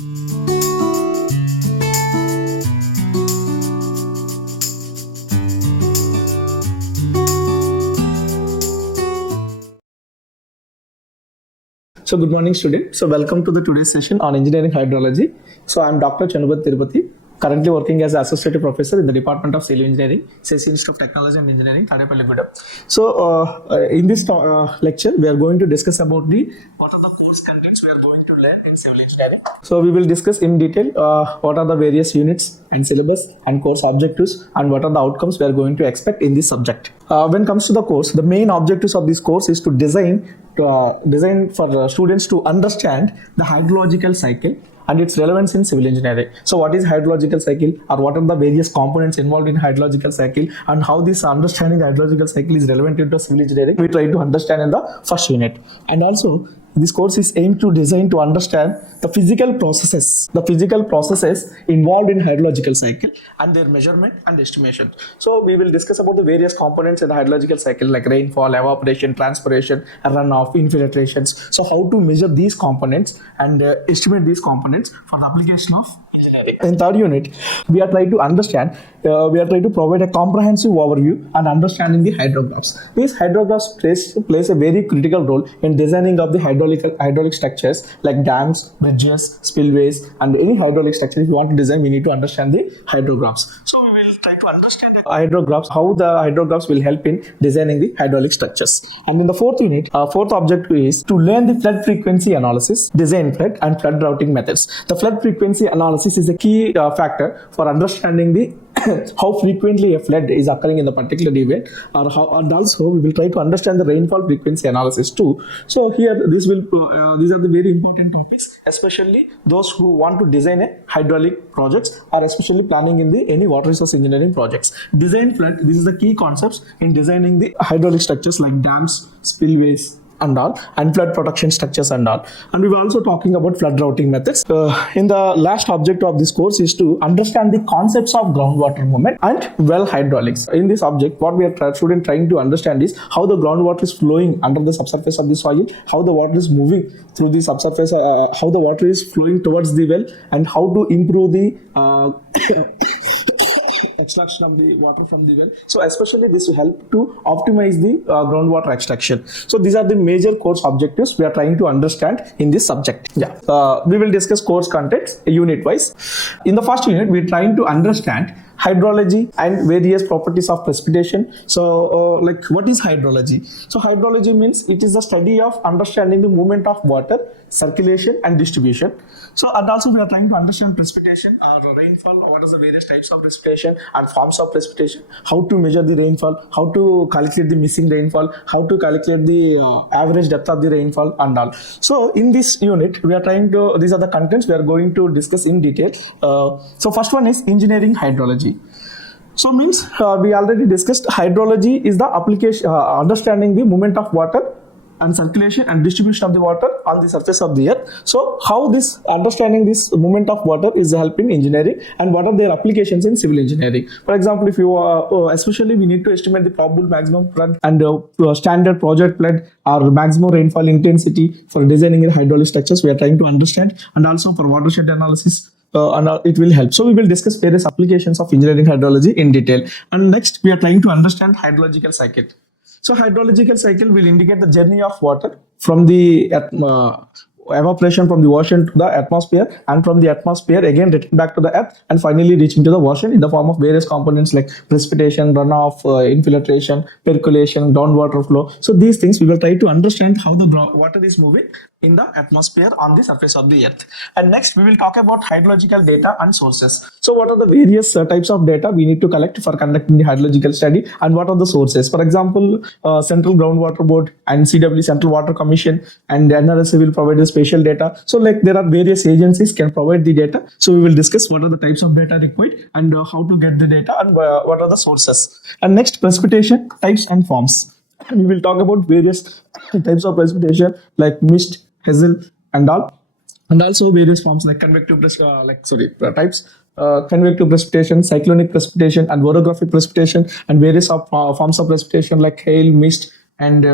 So good morning students. So welcome to the today's session on Engineering Hydrology. So I am Dr. Chanubat Tirupati, currently working as Associate Professor in the Department of Civil Engineering, CSE Institute of Technology and Engineering, Tadepalligudem. So in this lecture, we are going to discuss about what are the course contents we are going to learn in civil engineering. So we will discuss in detail what are the various units and syllabus and course objectives and what are the outcomes we are going to expect in this subject. When it comes to the course, the main objectives of this course is to design for students to understand the hydrological cycle and its relevance in civil engineering. So what is hydrological cycle, or what are the various components involved in hydrological cycle, and how this understanding the hydrological cycle is relevant into civil engineering, we try to understand in the first unit. And also this course is aimed to design to understand the physical processes involved in hydrological cycle and their measurement and estimation. So we will discuss about the various components in the hydrological cycle like rainfall, evaporation, transpiration, runoff, infiltrations. So how to measure these components and estimate these components for the application of engineering. In third unit, we are trying to understand, we are trying to provide a comprehensive overview and understanding the hydrographs. These hydrographs plays a very critical role in designing of the hydraulic structures like dams, bridges, spillways, and any hydraulic structure. If you want to design, we need to understand the hydrographs. So we will try to understand hydrographs, how the hydrographs will help in designing the hydraulic structures. And in the fourth unit, our fourth objective is to learn the flood frequency analysis, design flood, and flood routing methods. The flood frequency analysis is a key factor for understanding the how frequently a flood is occurring in the particular event, and also we will try to understand the rainfall frequency analysis too. So here these are the very important topics, especially those who want to design a hydraulic projects or especially planning in any water resource engineering projects. Design flood, this is the key concepts in designing the hydraulic structures like dams, spillways, and all, and flood protection structures and all. And we were also talking about flood routing methods. In the last objective of this course is to understand the concepts of groundwater movement and well hydraulics. In this object, what we are trying to understand is how the groundwater is flowing under the subsurface of the soil, how the water is moving through the subsurface, how the water is flowing towards the well, and how to improve the extraction of the water from the well. So especially this will help to optimize the groundwater extraction. So these are the major course objectives we are trying to understand in this subject. We will discuss course contents unit wise. In the first unit, we are trying to understand hydrology and various properties of precipitation. So like what is hydrology? So hydrology means it is the study of understanding the movement of water, circulation and distribution. So and also we are trying to understand precipitation or rainfall, what are the various types of precipitation and forms of precipitation, how to measure the rainfall, how to calculate the missing rainfall, how to calculate the average depth of the rainfall and all. So in this unit, we are trying to, these are the contents we are going to discuss in detail. So first one is engineering hydrology. So means we already discussed hydrology is the application, understanding the movement of water and circulation and distribution of the water on the surface of the earth. So how this understanding this movement of water is helping engineering and what are their applications in civil engineering. For example, if you especially we need to estimate the probable maximum flood and standard project flood or maximum rainfall intensity for designing in hydraulic structures, we are trying to understand, and also for watershed analysis. And it will help. So we will discuss various applications of engineering hydrology in detail. And next we are trying to understand hydrological cycle. So hydrological cycle will indicate the journey of water from the evaporation from the ocean to the atmosphere, and from the atmosphere again return back to the earth and finally reaching to the ocean in the form of various components like precipitation, runoff, infiltration, percolation, groundwater flow. So these things we will try to understand how the water is moving in the atmosphere on the surface of the earth. And next we will talk about hydrological data and sources. So what are the various types of data we need to collect for conducting the hydrological study, and what are the sources? For example, Central Groundwater Board and CW Central Water Commission and NRSA will provide the spatial data. So like there are various agencies can provide the data. So we will discuss what are the types of data required and how to get the data and what are the sources. And next, precipitation types and forms. We will talk about various types of precipitation like mist, hazel and all, and also various forms like convective types, convective precipitation, cyclonic precipitation and orographic precipitation, and various forms of precipitation like hail, mist and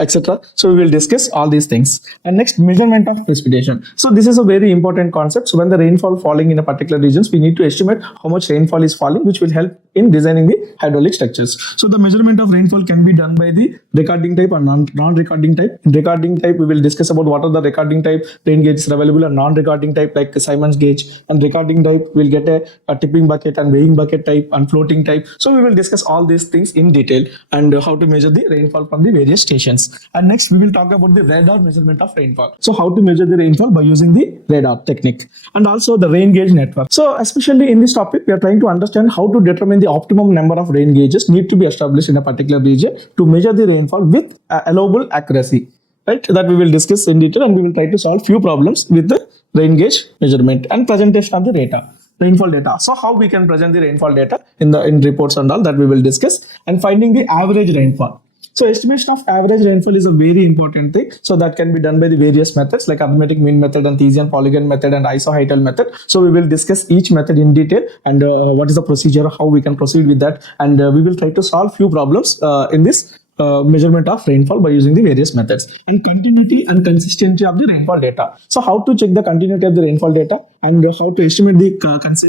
etc. So we will discuss all these things. And next, measurement of precipitation. So this is a very important concept. So when the rainfall falling in a particular regions, we need to estimate how much rainfall is falling, which will help in designing the hydraulic structures. So the measurement of rainfall can be done by the recording type and non-recording type. In recording type, we will discuss about what are the recording type rain gauges are available, and non-recording type like Simon's gauge. And recording type, we'll get a tipping bucket and weighing bucket type and floating type. So we will discuss all these things in detail and how to measure the rainfall from the various stations. And next, we will talk about the radar measurement of rainfall. So how to measure the rainfall by using the radar technique, and also the rain gauge network. So especially in this topic, we are trying to understand how to determine the optimum number of rain gauges need to be established in a particular region to measure the rainfall with allowable accuracy. Right, that we will discuss in detail, and we will try to solve few problems with the rain gauge measurement and presentation of the data. Rainfall data. So how we can present the rainfall data in reports and all that we will discuss, and finding the average rainfall. So estimation of average rainfall is a very important thing. So that can be done by the various methods like arithmetic mean method and Bayesian polygon method and isohydraulic method. So we will discuss each method in detail and what is the procedure, how we can proceed with that, and we will try to solve few problems in this measurement of rainfall by using the various methods. And continuity and consistency of the rainfall data. So how to check the continuity of the rainfall data and how to estimate the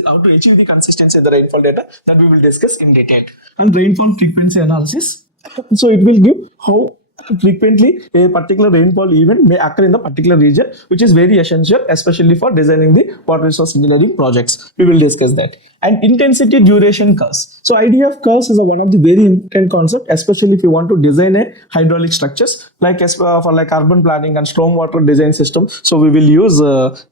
how to achieve the consistency of the rainfall data, that we will discuss in detail. And rainfall frequency analysis. So it will give how frequently a particular rainfall event may occur in the particular region, which is very essential, especially for designing the water resource engineering projects. We will discuss that. And intensity duration curves. So idea of curves is one of the very important concept, especially if you want to design a hydraulic structures like for like urban planning and stormwater design system. So we will use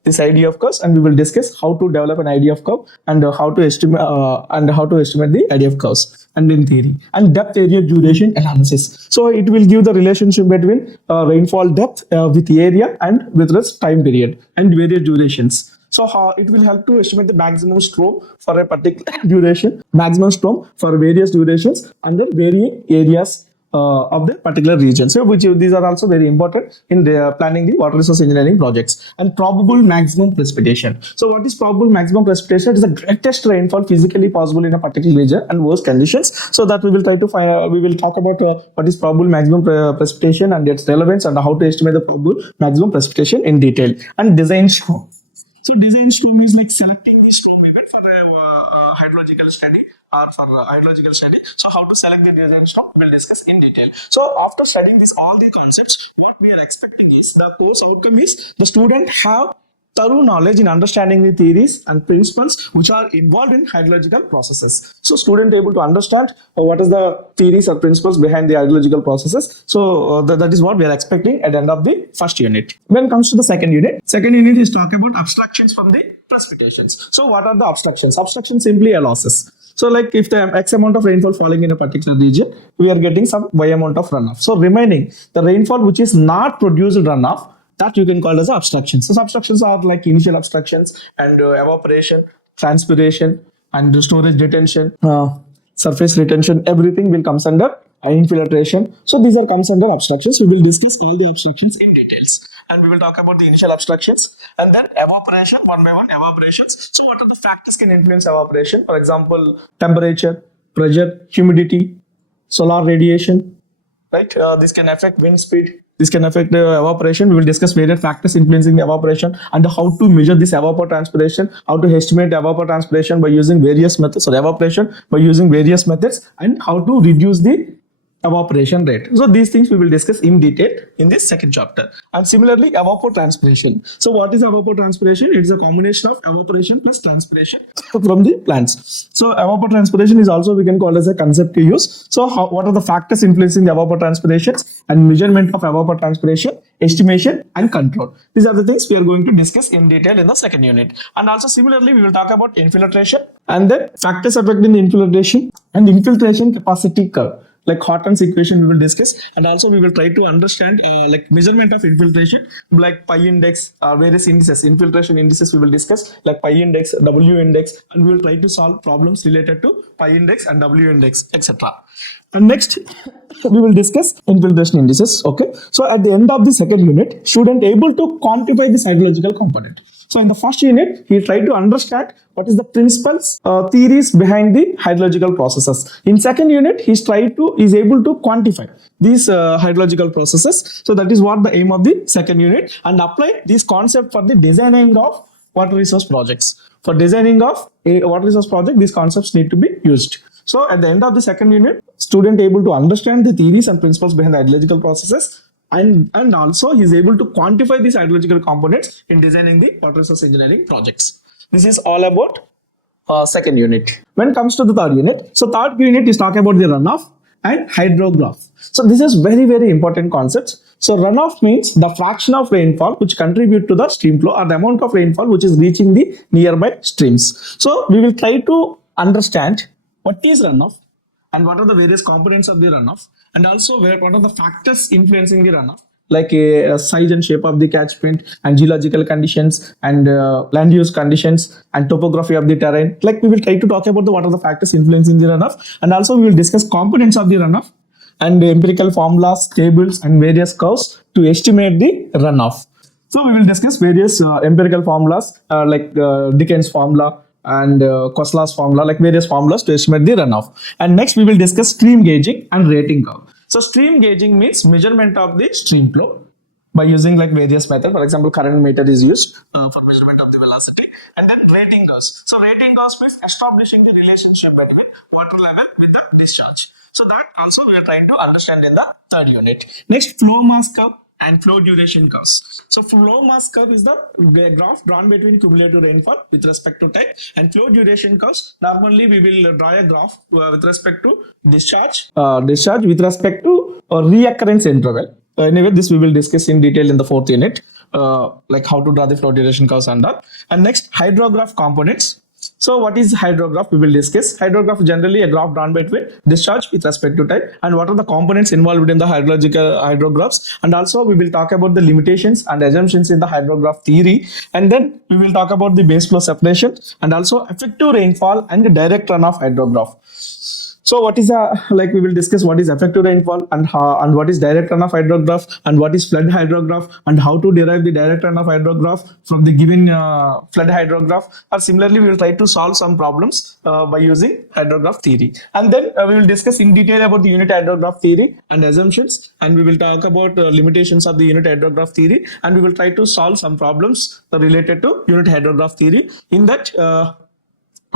this idea of curves, and we will discuss how to develop an idea of curve and how to estimate the idea of curves, and in theory. And depth area duration analysis. So it will give the relationship between rainfall depth with area and with this time period and various durations. So it will help to estimate the maximum storm for a particular duration, maximum storm for various durations under varying areas of the particular region. So these are also very important in planning the water resource engineering projects. And probable maximum precipitation. So what is probable maximum precipitation? It is the greatest rainfall physically possible in a particular region and worst conditions. So that we will try to find, we will talk about what is probable maximum precipitation and its relevance, and how to estimate the probable maximum precipitation in detail. And design storm. So design storm is like selecting the storm event for a hydrological study or for hydrological study. So how to select the design storm, we will discuss in detail. So after studying all the concepts, what we are expecting is the course outcome is the student have thorough knowledge in understanding the theories and principles which are involved in hydrological processes. So student able to understand what is the theories or principles behind the hydrological processes. So that is what we are expecting at the end of the first unit. When it comes to the second unit is talk about abstractions from the precipitations. So what are the abstractions? Abstractions simply are losses. So like if the X amount of rainfall falling in a particular region, we are getting some Y amount of runoff. So remaining the rainfall which is not produced runoff, that you can call as abstractions. So abstractions are like initial abstractions and evaporation, transpiration, and storage detention, surface retention. Everything will comes under infiltration. So these are comes under abstractions. We will discuss all the abstractions in details, and we will talk about the initial abstractions and then evaporation, one by one evaporations. So what are the factors can influence evaporation? For example, temperature, pressure, humidity, solar radiation, right? This can affect wind speed. This can affect the evaporation. We will discuss various factors influencing the evaporation and how to measure this evapotranspiration, how to estimate evapotranspiration by using various methods, or evaporation by using various methods, and how to reduce the evaporation rate. So these things we will discuss in detail in this second chapter. And similarly, evapotranspiration. So what is evapotranspiration? It is a combination of evaporation plus transpiration from the plants. So evapotranspiration is also we can call as a concept to use. So what are the factors influencing the evapotranspirations and measurement of evapotranspiration, estimation and control. These are the things we are going to discuss in detail in the second unit. And also similarly, we will talk about infiltration and then factors affecting the infiltration and infiltration capacity curve. Like Horton's equation we will discuss, and also we will try to understand like measurement of infiltration, like pi index, various indices, infiltration indices we will discuss, like pi index, W index, and we will try to solve problems related to pi index and W index, etc. And next we will discuss infiltration indices. Okay, so at the end of the second unit, student able to quantify this hydrological component. So in the first unit, he tried to understand what is the principles, theories behind the hydrological processes. In second unit, is able to quantify these hydrological processes. So that is what the aim of the second unit, and apply this concept for the designing of water resource projects. For designing of a water resource project, these concepts need to be used. So at the end of the second unit, student able to understand the theories and principles behind the hydrological processes, and also he is able to quantify these hydrological components in designing the water resource engineering projects. This is all about second unit. When it comes to the third unit, so third unit is talking about the runoff and hydrograph. So this is very, very important concepts. So runoff means the fraction of rainfall which contribute to the stream flow, or the amount of rainfall which is reaching the nearby streams. So we will try to understand what is runoff and what are the various components of the runoff, and also what are the factors influencing the runoff, like a size and shape of the catchment, and geological conditions, and land use conditions, and topography of the terrain. Like we will try to talk about what are the factors influencing the runoff, and also we will discuss components of the runoff and empirical formulas, tables, and various curves to estimate the runoff. So we will discuss various empirical formulas like Dickens formula and Kosla's formula, like various formulas to estimate the runoff. And next we will discuss stream gauging and rating curve. So stream gauging means measurement of the stream flow by using like various methods. For example, current meter is used for measurement of the velocity, and then rating curves. So rating curves means establishing the relationship between water level with the discharge. So that also we are trying to understand in the third unit. Next, flow mass curve and flow duration curves. So flow mass curve is the graph drawn between cumulative rainfall with respect to time, and flow duration curves, normally we will draw a graph with respect to discharge with respect to reoccurrence interval. Anyway, this we will discuss in detail in the fourth unit, like how to draw the flow duration curves and all. And next, hydrograph components. So what is hydrograph? We will discuss. Hydrograph is generally a graph drawn between discharge with respect to time, and what are the components involved in the hydrological hydrographs, and also we will talk about the limitations and assumptions in the hydrograph theory, and then we will talk about the base flow separation, and also effective rainfall and the direct runoff hydrograph. So what is we will discuss what is effective rainfall, and what is direct runoff hydrograph, and what is flood hydrograph, and how to derive the direct runoff hydrograph from the given flood hydrograph. Or similarly, we will try to solve some problems by using hydrograph theory, and then we will discuss in detail about the unit hydrograph theory and assumptions, and we will talk about limitations of the unit hydrograph theory, and we will try to solve some problems related to unit hydrograph theory. In that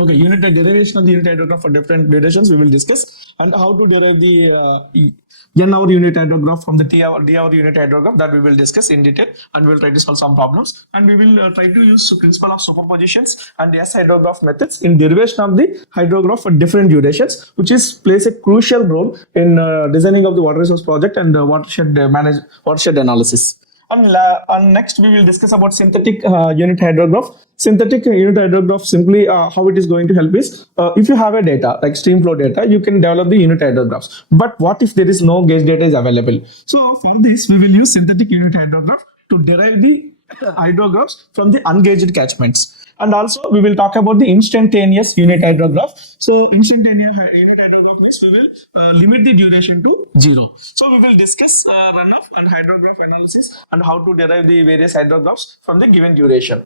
unit derivation of the unit hydrograph for different durations we will discuss, and how to derive the n-hour unit hydrograph from the d-hour unit hydrograph, that we will discuss in detail, and we will try to solve some problems, and we will try to use principle of superpositions and S hydrograph methods in derivation of the hydrograph for different durations, which plays a crucial role in designing of the water resource project and watershed analysis. And next we will discuss about synthetic unit hydrograph. Synthetic unit hydrograph, simply how it is going to help is, if you have a data like stream flow data, you can develop the unit hydrographs. But what if there is no gauge data is available? So for this we will use synthetic unit hydrograph to derive the hydrographs from the ungauged catchments. And also we will talk about the instantaneous unit hydrograph. So instantaneous unit hydrograph means we will limit the duration to 0. So we will discuss runoff and hydrograph analysis, and how to derive the various hydrographs from the given duration.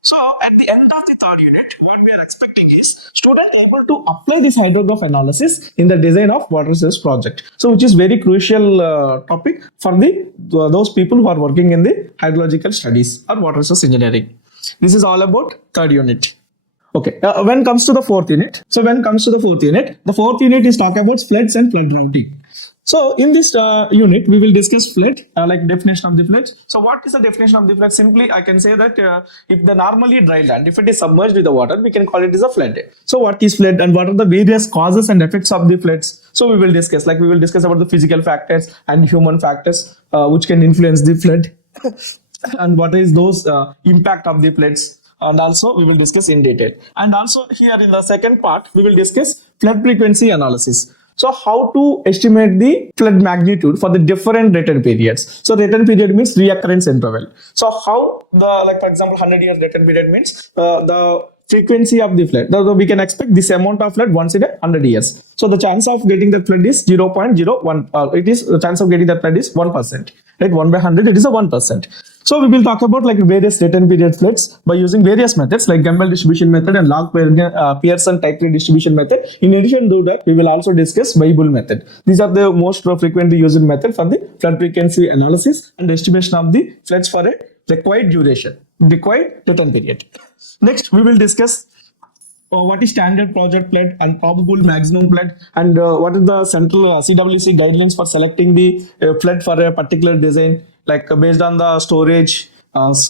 So at the end of the third unit, what we are expecting is student able to apply this hydrograph analysis in the design of water resource project. So which is very crucial topic for those people who are working in the hydrological studies or water resource engineering. This is all about third unit. Okay, when it comes to the fourth unit. So when it comes to the fourth unit is talk about floods and flood routing. So in this unit, we will discuss flood, like definition of the floods. So what is the definition of the flood? Simply, I can say that if the normally dry land, if it is submerged with the water, we can call it as a flood. So what is flood, and what are the various causes and effects of the floods? So we will discuss, we will discuss about the physical factors and human factors which can influence the flood, and what is those impact of the floods. And also we will discuss in detail. And also here in the second part, we will discuss flood frequency analysis. So how to estimate the flood magnitude for the different return periods. So return period means reoccurrence interval. So how for example, 100 years return period means the frequency of the flood. So we can expect this amount of flood once in 100 years. So the chance of getting that flood is 0.01. It is the chance of getting that flood is 1%. Right, 1 by 100, it is a 1%. So we will talk about like various latent period floods by using various methods like Gumbel distribution method and log Pearson type 3 distribution method. In addition to that, we will also discuss Weibull method. These are the most frequently used method for the flood frequency analysis and estimation of the floods for a required duration, required latent period. Next, we will discuss what is standard project flood and probable maximum flood, and what is the central CWC guidelines for selecting the flood for a particular design, like based on the storage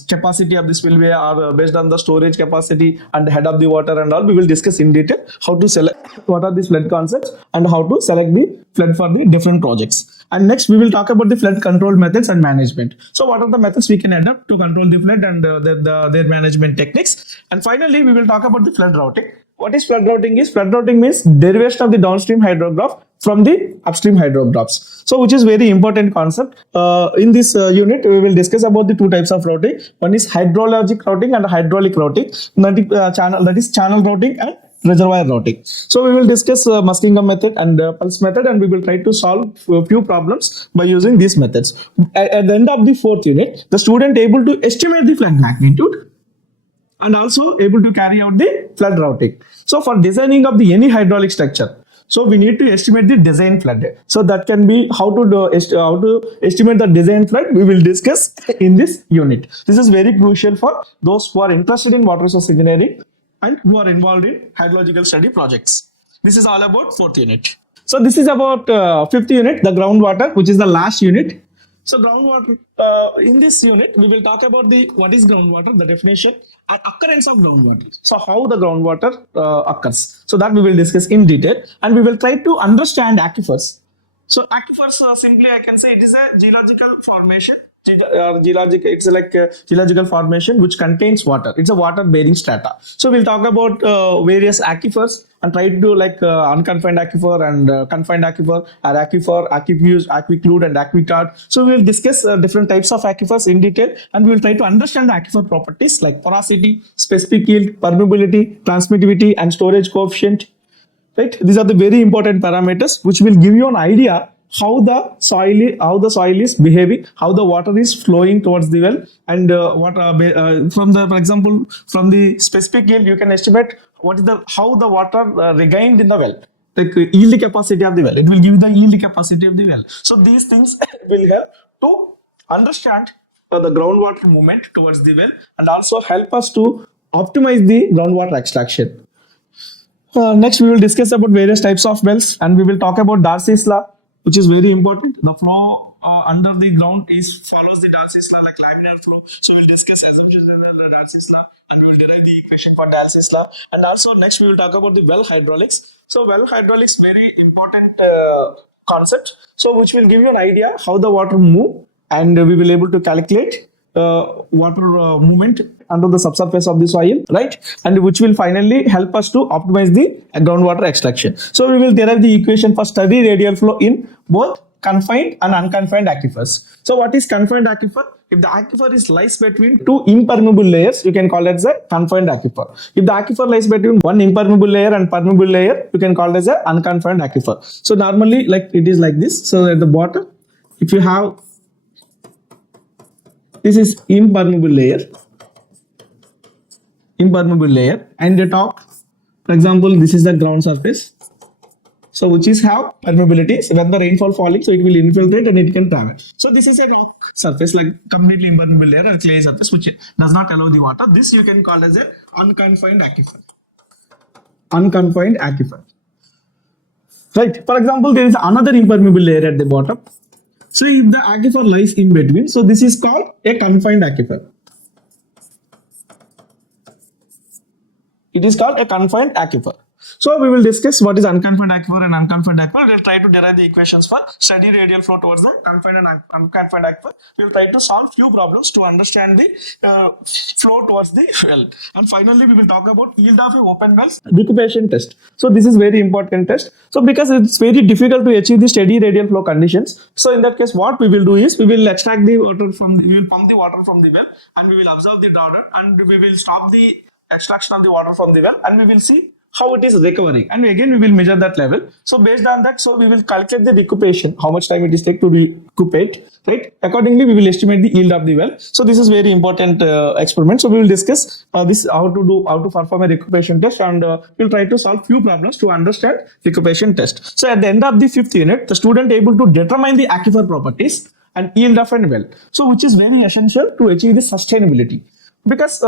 capacity of the spillway or based on the storage capacity and head of the water and all. We will discuss in detail how to select what are these flood concepts and how to select the flood for the different projects. And next we will talk about the flood control methods and management. So what are the methods we can adopt to control the flood and their management techniques. And finally we will talk about the flood routing. What is flood routing is? Flood routing means derivation of the downstream hydrograph from the upstream hydrographs. So which is very important concept. In this unit we will discuss about the two types of routing. One is hydrologic routing and hydraulic routing. That is channel routing and reservoir routing. So we will discuss Muskingum method and pulse method, and we will try to solve a few problems by using these methods. At the end of the fourth unit, the student able to estimate the flood magnitude and also able to carry out the flood routing. So for designing of the any hydraulic structure, so we need to estimate the design flood. So that can be how to estimate the design flood. We will discuss in this unit. This is very crucial for those who are interested in water resource engineering and who are involved in hydrological study projects. This is all about fourth unit. So this is about fifth unit, the groundwater, which is the last unit. So groundwater, in this unit, we will talk about the what is groundwater, the definition and occurrence of groundwater. So how the groundwater occurs. So that we will discuss in detail, and we will try to understand aquifers. So aquifers, simply I can say it is a geological formation. It's like a geological formation which contains water. It's a water bearing strata. So we'll talk about various aquifers and try to do like unconfined aquifer and confined aquifer, or aquifer, aquifuse, aquiclude and aquitard. So we will discuss different types of aquifers in detail, and we will try to understand the aquifer properties like porosity, specific yield, permeability, transmittivity and storage coefficient. Right? These are the very important parameters which will give you an idea how the soil is behaving, how the water is flowing towards the well, and for example, from the specific yield, you can estimate what is how the water regained in the well, like yield capacity of the well. It will give the yield capacity of the well. So these things will help to understand the groundwater movement towards the well, and also help us to optimize the groundwater extraction. Next, we will discuss about various types of wells, and we will talk about Darcy's law, which is very important. The flow under the ground follows the Darcy's law, like laminar flow. So we'll discuss assumptions in the Darcy's law, and we will derive the equation for Darcy's law. And also next we will talk about the well hydraulics. So well hydraulics, very important concept. So which will give you an idea how the water move, and we will able to calculate water movement under the subsurface of the soil, right? And which will finally help us to optimize the groundwater extraction. So we will derive the equation for steady radial flow in both confined and unconfined aquifers. So what is confined aquifer? If the aquifer lies between two impermeable layers, you can call it as a confined aquifer. If the aquifer lies between one impermeable layer and permeable layer, you can call it as an unconfined aquifer. So normally, like it is like this. So at the bottom, if you have this is impermeable layer, and the top, for example, this is the ground surface. So which is have permeability. So when the rainfall falling, so it will infiltrate and it can travel. So this is a rock surface, like completely impermeable layer, or clay surface which does not allow the water. This you can call as a unconfined aquifer. Unconfined aquifer. Right. For example, there is another impermeable layer at the bottom. So if the aquifer lies in between, so this is called a confined aquifer. It is called a confined aquifer. So we will discuss what is unconfined aquifer and unconfined aquifer. We will try to derive the equations for steady radial flow towards the confined and unconfined aquifer. We will try to solve few problems to understand the flow towards the well. And finally, we will talk about yield of open wells dissipation test. So this is very important test. So because it's very difficult to achieve the steady radial flow conditions. So in that case, what we will do is we will extract the water from we will pump the water from the well, and we will observe the drawdown, and we will stop the extraction of the water from the well, and we will see how it is recovering, and again we will measure that level. So based on that, so we will calculate the recuperation, how much time it is take to recuperate, right? Accordingly, we will estimate the yield of the well. So this is very important experiment. So we will discuss this, how to perform a recuperation test, and we'll try to solve few problems to understand recuperation test. So at the end of the 5th unit, the student able to determine the aquifer properties and yield of a well. So which is very essential to achieve the sustainability, because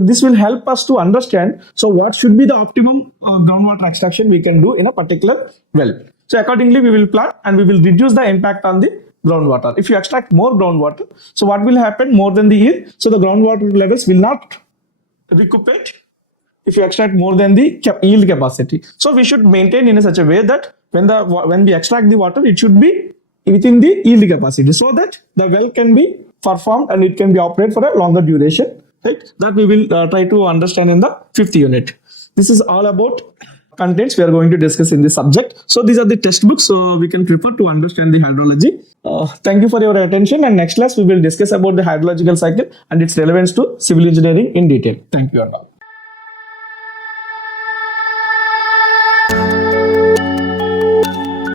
this will help us to understand so what should be the optimum groundwater extraction we can do in a particular well. So accordingly, we will plan and we will reduce the impact on the groundwater. If you extract more groundwater, so what will happen more than the yield? So the groundwater levels will not recuperate if you extract more than the yield capacity. So we should maintain in such a way that when we extract the water, it should be within the yield capacity, so that the well can be performed and it can be operated for a longer duration, right? That we will try to understand in the 5th unit. This is all about contents we are going to discuss in this subject. So these are the textbooks, so we can prepare to understand the hydrology. Thank you for your attention, and next class we will discuss about the hydrological cycle and its relevance to civil engineering in detail. Thank you all.